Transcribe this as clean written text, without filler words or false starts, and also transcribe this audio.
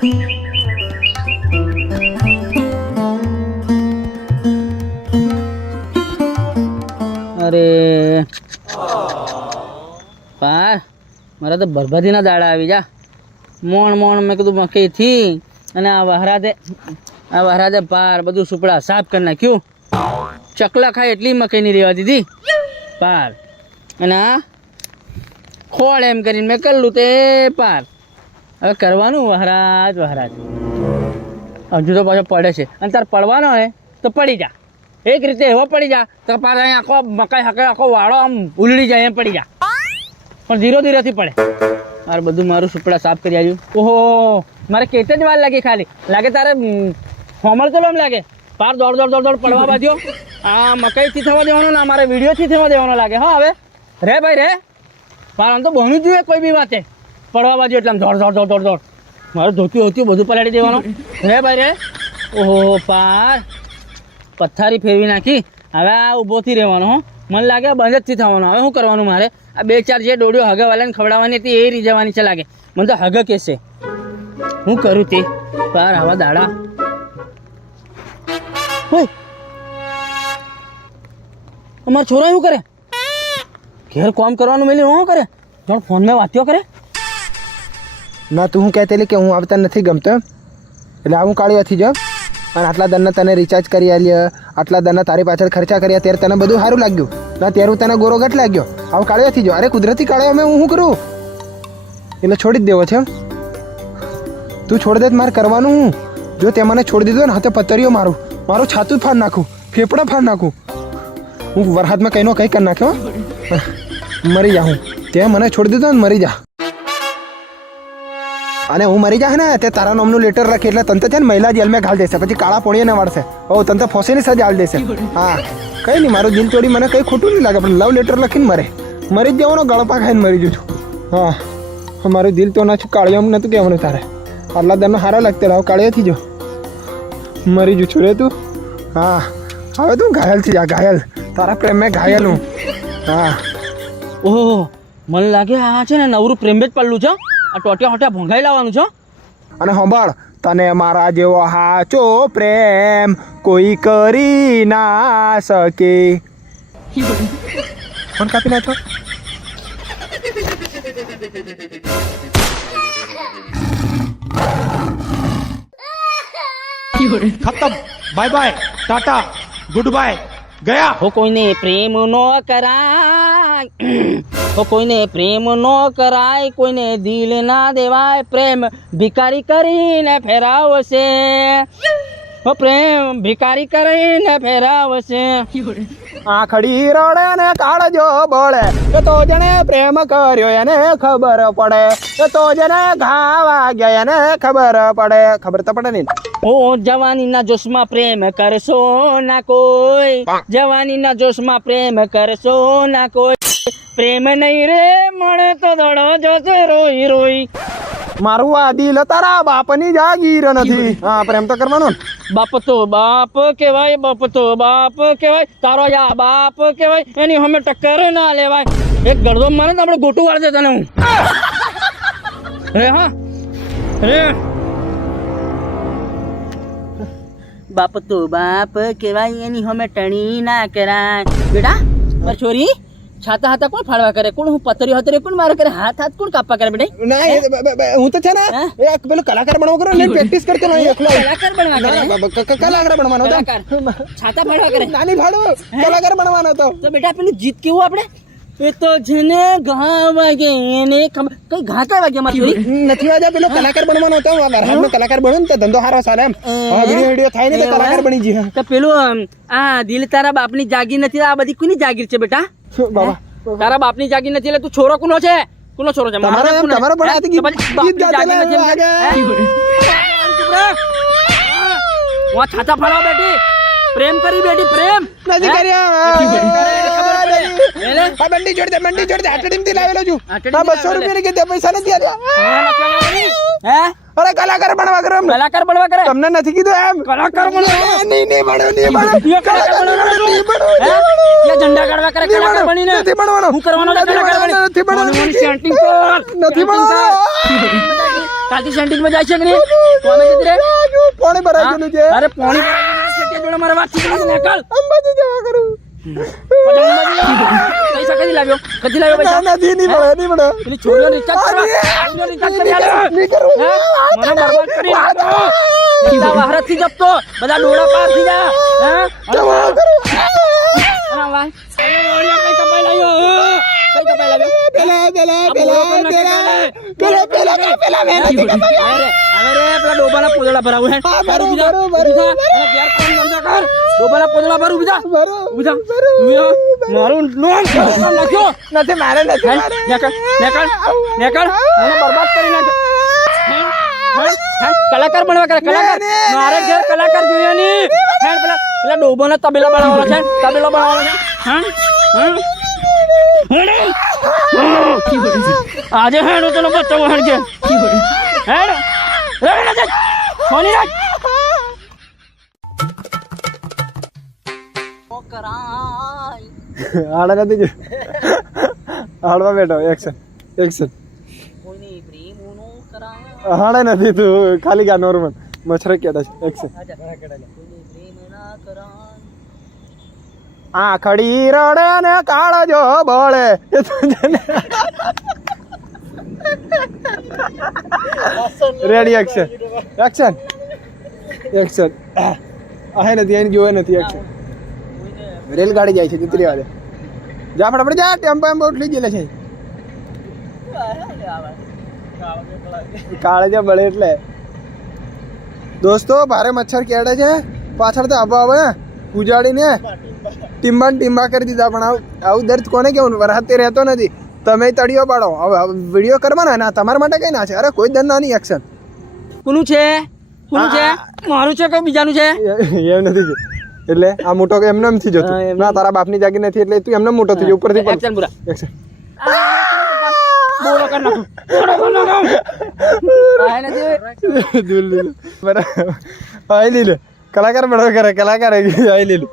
અરે પાર મારા તો બરબાદીના દાડા આવી જા મોણ મેં કીધું મકઈથી અને આ વહરાદે પાર બધું સુપડા સાફ કરી નાખ્યું. ચકલા ખાય એટલી મકઈ નહીં રહેવા દીધી પાર. અને આ ખોળ એમ કરીને મેં કરલું તે પાર. હવે કરવાનું વહરાજ હજુ તો પાછો પડે છે અને તાર પડવાનો હે તો પડી જા. એક રીતે એવો પડી જા તો પાર અહીં આખો મકાઈ હકે આખો વાળો આમ ઉલડી જાય એમ પડી જા. પણ ધીરેથી પડે. મારે બધું મારું સુપડા સાફ કરી આવ્યું. ઓહો મારે કેતે જ વાર લાગી ખાલી લાગે તારે હોમળ તો એમ લાગે પાર દોડ પડવા બાજ્યો. આ મકાઈથી થવા દેવાનો ના મારે વિડીયોથી થવા દેવાનો લાગે. હા હવે રે ભાઈ રે પાર આમ તો બહુ જોઈએ કોઈ બી વાતે પડવા બાજુ એટલે આમ દોડ મારું ધોતી બધું પલાળી દેવાનું. રે ભાઈ રે ઓહો પાર પથ્થારી ફેરવી નાખી. હવે આ ઊભોથી રહેવાનો હો. મને લાગે બંધ જ થવાનું. હવે શું કરવાનું મારે આ 2-4 જે ડોડીઓ હગાવાલાને ખવડાવવાની હતી એ રહી જવાની છે લાગે. મને તો હગ કહેશે. હું કરું તે પાર આવા દાડા હોય. અમારા છોરા એવું કરે ઘેર કામ કરવાનું મેલી શું કરે જોણ ફોનમાં વાત્યો કરે. ના તું હું કહેતેલી કે હું આવતા નથી ગમતો એટલે આવું કાળીઓથી જાઉં અને આટલા દરના તને રિચાર્જ કરી આલ્યા આટલા દરના તારી પાછળ ખર્ચા કર્યા ત્યારે તને બધું સારું લાગ્યું ના ત્યારે તને ગોરો ઘટ લાગ્યો. આવું કાળીઓથી જો અરે કુદરતી કાળીઓ મેં હું શું કરું એટલે છોડી જ દેવો છે. તું છોડી દે મારે કરવાનું હું જો તે મને છોડી દીધો ને હાથે પતરીઓ મારું છાતું ફાડ નાખું ફેફડા ફાડ નાખું. હું વરસાદમાં કંઈનો કંઈ કરી નાખ્યો મરી જા. હું તે મને છોડી દીધો ને મરી જા અને હું મરી જાય ને તે તારા નામનું લેટર રાખી એટલે તંત છે ને મહિલા જેલમાં ઘાલ દેશે પછી કાળા પોણીને વાળશે. ઓ તંત ફોસીની સજા આલ દેશે. હા કંઈ નહીં મારું દિલ તોડી મને કંઈ ખોટું નહીં લાગે પણ લવ લેટર લખીને મરી જ જવાનો ગળપા ખાઈને મરી જઉં છું. હા મારું દિલ તો ના છું કાળિયામ નહોતું કહેવાનું તારે આટલા દરનો સારા લાગતો રાવ કાળિયાથી જો મરી જઉં છું રે તું. હા હવે તું ઘાયલ થઈ જા ઘાયલ તારા પ્રેમ મેં ઘાયલ હું. હા ઓહો મને લાગે આ છે ને નવરું પ્રેમ જ પડલું છે. આ ટોટિયા ભોંગાઈ લાવવાનું છે. અને સાંભળ તને મારા જેવો હાચો પ્રેમ કોઈ કરી ના શકે. ફોન કાપી નાખો. खत्म bye bye ta-ta goodbye गया. હો કોઈને પ્રેમ નો કરાય હો કોઈને પ્રેમ નો કરાય કોઈને દિલ ના દેવાય પ્રેમ ભિખારી કરીને ફેરાવશે. હો પ્રેમ ભિખારી કરીને ફેરાવશે. આખડી રડે ને કાળજો બળે એ તો જણે પ્રેમ કર્યો એને ખબર પડે એ તો જણે ઘા વાગ્યા એને ખબર પડે. ખબર તો પડે નહીં. ઓ જવાનીના જોશમાં પ્રેમ કરશો ના કોઈ જવાનીના જોશમાં પ્રેમ કરશો ના કોઈ પ્રેમ નહીં રે મળે તો દડો જશે રોઈ. મારું આ દિલ તારા બાપની જાગીર નથી. હા પ્રેમ તો કરવાનો. બાપ તો બાપ કહેવાય તારો યા બાપ કહેવાય એની અમે ટક્કર ના લેવાય. એક ગળદો મારે તો આપણે ગોટું વાળ દે તને હું. રે હા રે બાપ તો બાપ કહેવાય એની અમે ટણી ના કરાય. બેટા મારી છોરી છાતા હાથા કોણ ફાડવા કરે કોણ હું પતરી કોણ મારે કરે હાથ કોણ કાપવા કરે બેટા. ના હું તો છે ને એક પેલો કલાકાર બનવો કરો ને પ્રેક્ટિસ કરતો નહીં એકલો કલાકાર બનવા કરે કલાકાર બનવાનો હતો. છાતા ફાડવા કરે નાની ભાડું કલાકાર બનવાનો હતો. તો બેટા પેલું જીત કેવું આપણે એ તો જેને ઘા વાગે એને ખબર કઈ ઘા કઈ વાગે મારી છોરી નથી વાગ્યા પેલો કલાકાર બનવાનો હતો. વરહાદનો કલાકાર બન્યો ને તો ધંધો સારો ચાલે એમ. વિડીયો થાય ને તો કલાકાર બની જી. તો પેલું આ દિલ તારા બાપની જાગીર નથી આ બધી કોની જાગીર છે બેટા. બાબા તારા બાપની જાગીર નથી એટલે તું છોરો કોનો છે કોનો છોરો છે તમારો પણ આ ગીત ગાતા છાતા ફાડવા બેટી પ્રેમ કરી બેટી પ્રેમ નથી કર્યા. બંડી જોડી દે આટડીમ થી લાવેલો છું. 200 રૂપિયા કે પૈસા નથી આલ્યા. હે અરે કલાકાર બનવા કરે તમને નથી કીધું એમ કલાકાર બનવા નહીં બનો ઝંડા કાઢવા કરે કલાકાર બનીને નથી બનવાનો. હું કરવાનો કલાકાર બની નથી બનવાનો. સેટિંગ કર નથી બનવાનો. કાલથી સેન્ટીમાં જાય છે કે નહીં તો અમે કીધું રે પાણી ભરાઈ ગયેલું છે અરે પાણી ભરાઈ સેન્ટી જોડે મારે વાત છે નીકળ અંબાજી જવા કરું પૈસા કદી લાવ્યો પૈસા નથી નહીં મળે નહીં મળે પેલી છોરીઓ રિચાર્જ કરી આલે નહીં કરું મને બરબાદ કરી નાખો બધા વાહરત થી જપતો બધા ડોળા પાર થઈ જા હા જવા કરું આ વાહ કઈ કપાઈ લાવ્યો કઈ કપાઈ લાવ્યો પેલા હવે રે પેલા ડોબાના પોદળા ભરાવું હે ભરું. ઘેર કોણ ધંધા કર ડોબાના પોદળા ભર ઉભી જા ઉભી જા મારું નોમ નાખ્યો નથી મારે નથી મારે. નેકળ મને બરબાદ કરી નાખ્યો કલાકાર બનવા કરે કલાકાર મારે ઘેર કલાકાર જોઈએ ની પેલા ડોબાના તબેલા બનાવવાનો છે તબેલો બનાવવાનો છે આજે હેડ તને બચાવો હેડ કે હેડ રે ના ફોની રાખ આડા નથી જો હાડવા બેઠો એક્શન હાડે નથી તું ખાલી ગા નોર્મલ મચ્છર કેતા છે એક્શન આ ખડી રડે ને કાળા જો બળે રેડી એક્શન આ નથી એને જોવે નથી એક્શન રેલગાડી જાય છે ઉતરી વાળે જા ફટાફટ જા ટેમ્પો એમ ઉઠલી ગયેલા છે કાળે જે બળે એટલે દોસ્તો ભારે મચ્છર કેડે છે પાછળ તો આબો આવે ઉજાડીને ટીમ્બા કરી દીધા પણ આવું દર્દ કોને કેવું વરસાદ રહેતો નથી તમે તળિયો પાડો હવે વિડીયો કરવાના ના તમારા માટે કઈ ના છે અરે કોઈ દંડ નહીં એક્શન કોનું છે મારું છે કે બીજાનું છે એમ નથી છે એટલે આ મોટો એમને એમ થી જતો ના તારા બાપની જાગી નથી એટલે તું એમને મોટો થઈ ગયો ઉપરથી એક્શન પૂરા એક્શન બોલો કર નાખો આય નથી દૂર લીધું બરાબર આઈ લીધું કલાકાર બડો કરે કલાકાર આઈ લીધું